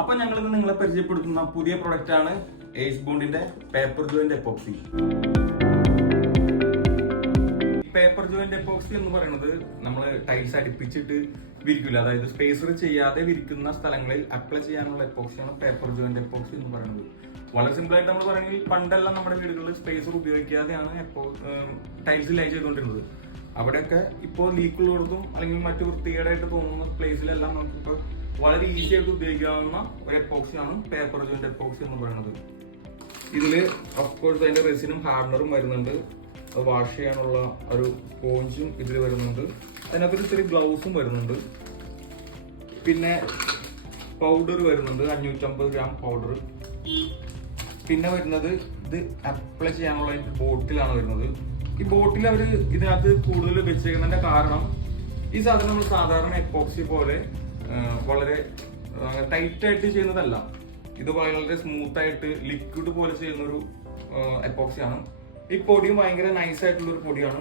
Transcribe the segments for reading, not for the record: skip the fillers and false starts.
അപ്പൊ ഞങ്ങൾ ഇന്ന് നിങ്ങളെ പരിചയപ്പെടുത്തുന്ന പുതിയ പ്രൊഡക്റ്റ് ആണ് ഏസ് ബോണ്ടിന്റെ paper joint epoxy. Paper joint epoxy എന്ന് പറയുന്നത് നമ്മൾ ടൈൽസ് അടുപ്പിച്ചിട്ട് വിരിക്കില്ല, അതായത് സ്പേസർ ചെയ്യാതെ വിരിക്കുന്ന സ്ഥലങ്ങളിൽ അപ്ലൈ ചെയ്യാനുള്ള എപ്പോക്സിയാണ് പേപ്പർ ജോയിന്റ് എപ്പോക്സി എന്ന് പറയുന്നത്. വളരെ സിമ്പിൾ ആയിട്ട് നമ്മൾ പറയുകയാണെങ്കിൽ പണ്ടെല്ലാം നമ്മുടെ വീടുകളിൽ സ്പേസർ ഉപയോഗിക്കാതെയാണ് ടൈൽസ് ലൈ ചെയ്തുകൊണ്ടിരുന്നത്. അവിടെയൊക്കെ ഇപ്പോൾ ലീക്കുള്ളടത്തും അല്ലെങ്കിൽ മറ്റു വൃത്തികേടായിട്ട് തോന്നുന്ന പ്ലേസിലെല്ലാം നമുക്കിപ്പോൾ വളരെ ഈസി ആയിട്ട് ഉപയോഗിക്കാവുന്ന ഒരു എപ്പോക്സിയാണ് പേപ്പർ ജോയിന്റ് എപ്പോക്സി എന്ന് പറയുന്നത്. ഇതില് ഓഫ്കോഴ്സ് അതിന്റെ റെസിനും ഹാർഡനറും വരുന്നുണ്ട്, അത് വാഷ് ചെയ്യാനുള്ള ഒരു സ്പോഞ്ചും ഇതിൽ വരുന്നുണ്ട്, അതിനകത്തൊരു ഇത്തിരി ഗ്ലൗസും വരുന്നുണ്ട്, പിന്നെ പൗഡർ വരുന്നുണ്ട് 550 ഗ്രാം പൗഡർ. പിന്നെ വരുന്നത് ഇത് അപ്ലൈ ചെയ്യാനുള്ള ബോട്ടിലാണ് വരുന്നത്. ഈ ബോട്ടിൽ അവർ ഇതിനകത്ത് കൂടുതൽ വെച്ചേക്കുന്നതിന്റെ കാരണം ഈ സാധനം നമ്മൾ സാധാരണ എപ്പോക്സി പോലെ വളരെ ടൈറ്റ് ആയിട്ട് ചെയ്യുന്നതല്ല, ഇത് വളരെ സ്മൂത്ത് ആയിട്ട് ലിക്വിഡ് പോലെ ചെയ്യുന്നൊരു എപ്പോക്സിയാണ്. ഈ പൊടിയും ഭയങ്കര നൈസ് ആയിട്ടുള്ള ഒരു പൊടിയാണ്.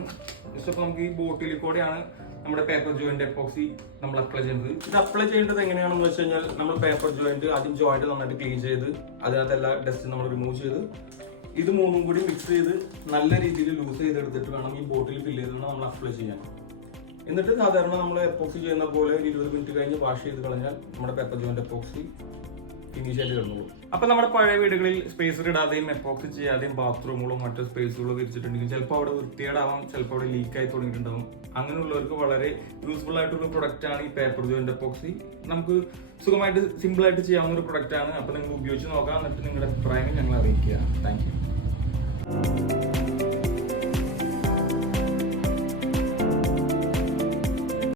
ജസ്റ്റ് അപ്പൊ നമുക്ക് ഈ ബോട്ടിൽ കൂടെയാണ് നമ്മുടെ പേപ്പർ ജോയിന്റ് എപ്പോക്സി നമ്മൾ അപ്ലൈ ചെയ്യുന്നത്. ഇത് അപ്ലൈ ചെയ്യേണ്ടത് എങ്ങനെയാണെന്ന് വെച്ച് കഴിഞ്ഞാൽ നമ്മൾ പേപ്പർ ജോയിന്റ് ആദ്യം ജോയിന്റ് നന്നായിട്ട് ക്ലീൻ ചെയ്ത് അതിനകത്ത് എല്ലാ ഡസ്റ്റ് നമ്മൾ റിമൂവ് ചെയ്ത് ഇത് മൂന്നും കൂടി മിക്സ് ചെയ്ത് നല്ല രീതിയിൽ ലൂസ് ചെയ്തെടുത്തിട്ട് വേണം ഈ ബോട്ടിൽ ഫില്ല് ചെയ്ത് നമ്മൾ അപ്ലൈ ചെയ്യാൻ. എന്നിട്ട് സാധാരണ നമ്മൾ എപ്പോക്സി ചെയ്യുന്ന പോലെ 20 മിനിറ്റ് കഴിഞ്ഞ് വാഷ് ചെയ്ത് കളഞ്ഞാൽ നമ്മുടെ പേപ്പർ ജോയിന്റ് എപ്പോക്സി ഫിനിഷ് ആയിട്ട് കിടന്നുള്ളൂ. അപ്പൊ നമ്മുടെ പഴയ വീടുകളിൽ സ്പേസർ ഇടാതെയും എപ്പോക്സി ചെയ്യാതെയും ബാത്റൂമുകളും മറ്റു സ്പേസുകളോ വിരിച്ചിട്ടുണ്ടെങ്കിൽ ചിലപ്പോൾ അവിടെ വൃത്തികേടാവാം, ചിലപ്പോൾ അവിടെ ലീക്ക് ആയി തുടങ്ങിയിട്ടുണ്ടാവും. അങ്ങനെയുള്ളവർക്ക് വളരെ യൂസ്ഫുൾ ആയിട്ടുള്ള പ്രൊഡക്റ്റ് ആണ് ഈ പേപ്പർ ജോയിന്റ് എപ്പോക്സി. നമുക്ക് സുഖമായിട്ട് സിമ്പിൾ ആയിട്ട് ചെയ്യാവുന്ന ഒരു പ്രൊഡക്റ്റ് ആണ്. അപ്പൊ നിങ്ങൾ ഉപയോഗിച്ച് നോക്കാം, എന്നിട്ട് നിങ്ങളുടെ അഭിപ്രായങ്ങൾ ഞങ്ങൾ അറിയിക്കുക. Thank you.